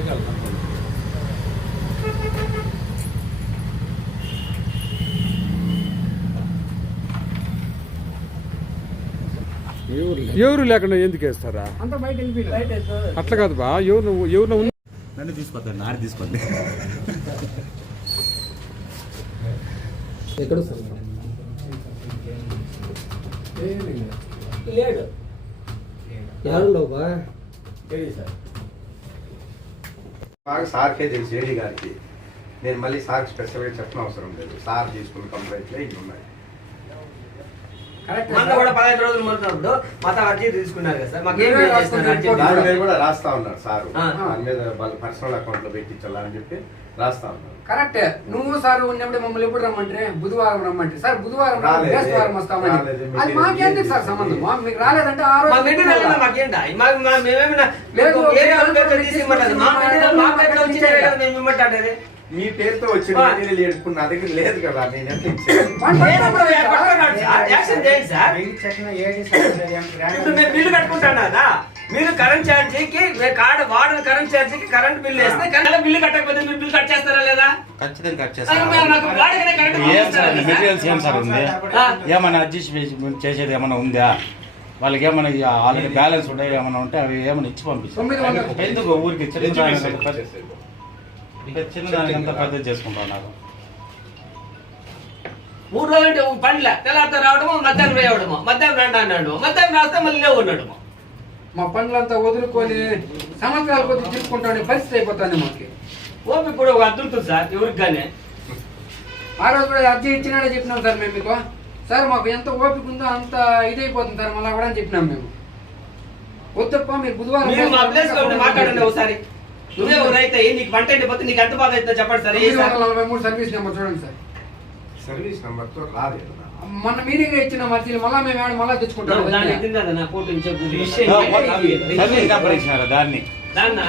చేయగలుగుతాం ఎవరు లేకుండా ఎందుకు వేస్తారా? అట్లా కాదు బా ఎవరు నువ్వు ఎవరు నువ్వు నన్ను తీసుకొస్తాను నాడు తీసుకోండి ఎక్కడ సార్ లేడు బా? తెలియదు సార్. బాగా సార్కే తెలుసు ఏడీ గారికి. నేను మళ్ళీ సార్ స్పెషల్గా చెప్పిన అవసరం లేదు. సార్ తీసుకున్న కంప్లైంట్లే ఇవి ఉన్నాయి. మొన్న కూడా పదహైదు రోజులు మొదలప్పుడు మా తాత అర్జీ తీసుకున్నారు కదా సార్. మాకేం దాని మీద కూడా. రాస్తా ఉన్నారు సార్. ఆ. దాని మీద వాళ్ళ పర్సనల్ అకౌంట్లో పెట్టించాలని చెప్పి రాస్తా ఉన్నారు. కరెక్ట్. నువ్వు సార్ ఉన్నప్పుడు మమ్మల్ని ఎప్పుడు రమ్మంటే బుధవారం రమ్మంటే సార్ బుధవారం. బృహస్పతివారం వస్తామని. అది మాకేందుకు సార్ సంబంధం? మీకు రాలేదంటే ఆ మా రోజు మాకేంటా? మేమేమైనా. మా మా మేము మీ పేరుతో వచ్చిన. మెటీరియల్ ఏడుకుని నా దగ్గర లేదు కదా నేను మేము బిల్లు కట్టుకుంటాం కదా మీరు కరెంట్ ఛార్జీకి కార్డు వాడిన కరెంట్ ఛార్జీకి కరెంట్ బిల్లు వేస్తే కరెంట్ బిల్లు కట్టకపోతే మీరు బిల్లు కట్ చేస్తారా లేదా? ఖచ్చితంగా కట్ ఇస్తారా మెటీరియల్స్ ఏం సార్ ఉంది. ఏమైనా అడ్జస్ట్ చేసేది ఏమైనా ఉందా? వాళ్ళకి ఏమైనా ఆల్రెడీ బ్యాలెన్స్ ఉన్నాయి ఏమైనా ఉంటే అవి ఏమైనా ఇచ్చి తొమ్మిది పంపిస్తాం వందలు. ఎందుకు ఊరికి పెద్ద- చేసుకుంటున్నారు మూడు రోజులు అంటే పనిలే తెల్లారితో రావడము మధ్యాహ్నం రావడము మధ్యాహ్నం రండి అన్నాడు మధ్యాహ్నం రాస్తే మళ్ళీ లేవు ఉన్నాడు మా పనులంతా వదులుకొని సంవత్సరాల కొద్ది తీసుకుంటానే పరిస్థితి అయిపోతాను మాకు. ఓపిక కూడా ఒక అద్దుంటుంది సార్ ఎవరికి కానీ ఆ రోజు కూడా అర్జీ ఇచ్చినాడే చెప్పినాం సార్ మేము మీకు. సార్ మాకు ఎంత ఓపిక ఉందో అంత ఇదైపోతుంది సార్ మళ్ళీ కూడా అని చెప్పినాం మేము. వద్దప్ప మీరు బుధవారం మాట్లాడండి ఒకసారి. నువ్వే ఒక రైతు అయ్యి నీకు పంట ఎండిపోతే నీకు ఎంత బాధ అవుతుందో చెప్పండి సార్. ఏ తొమ్మిది సార్? వందల నలభై మూడు సర్వీస్ నెంబర్ చూడండి సార్. సర్వీస్ నెంబర్తో రాలేదు మొన్న మీటింగ్ ఇచ్చిన మధ్యలో మళ్ళీ మేము ఏమైనా మళ్ళీ తెచ్చుకుంటాం సర్వీస్ నెంబర్. ఇచ్చినారా దాన్ని. దాన్ని?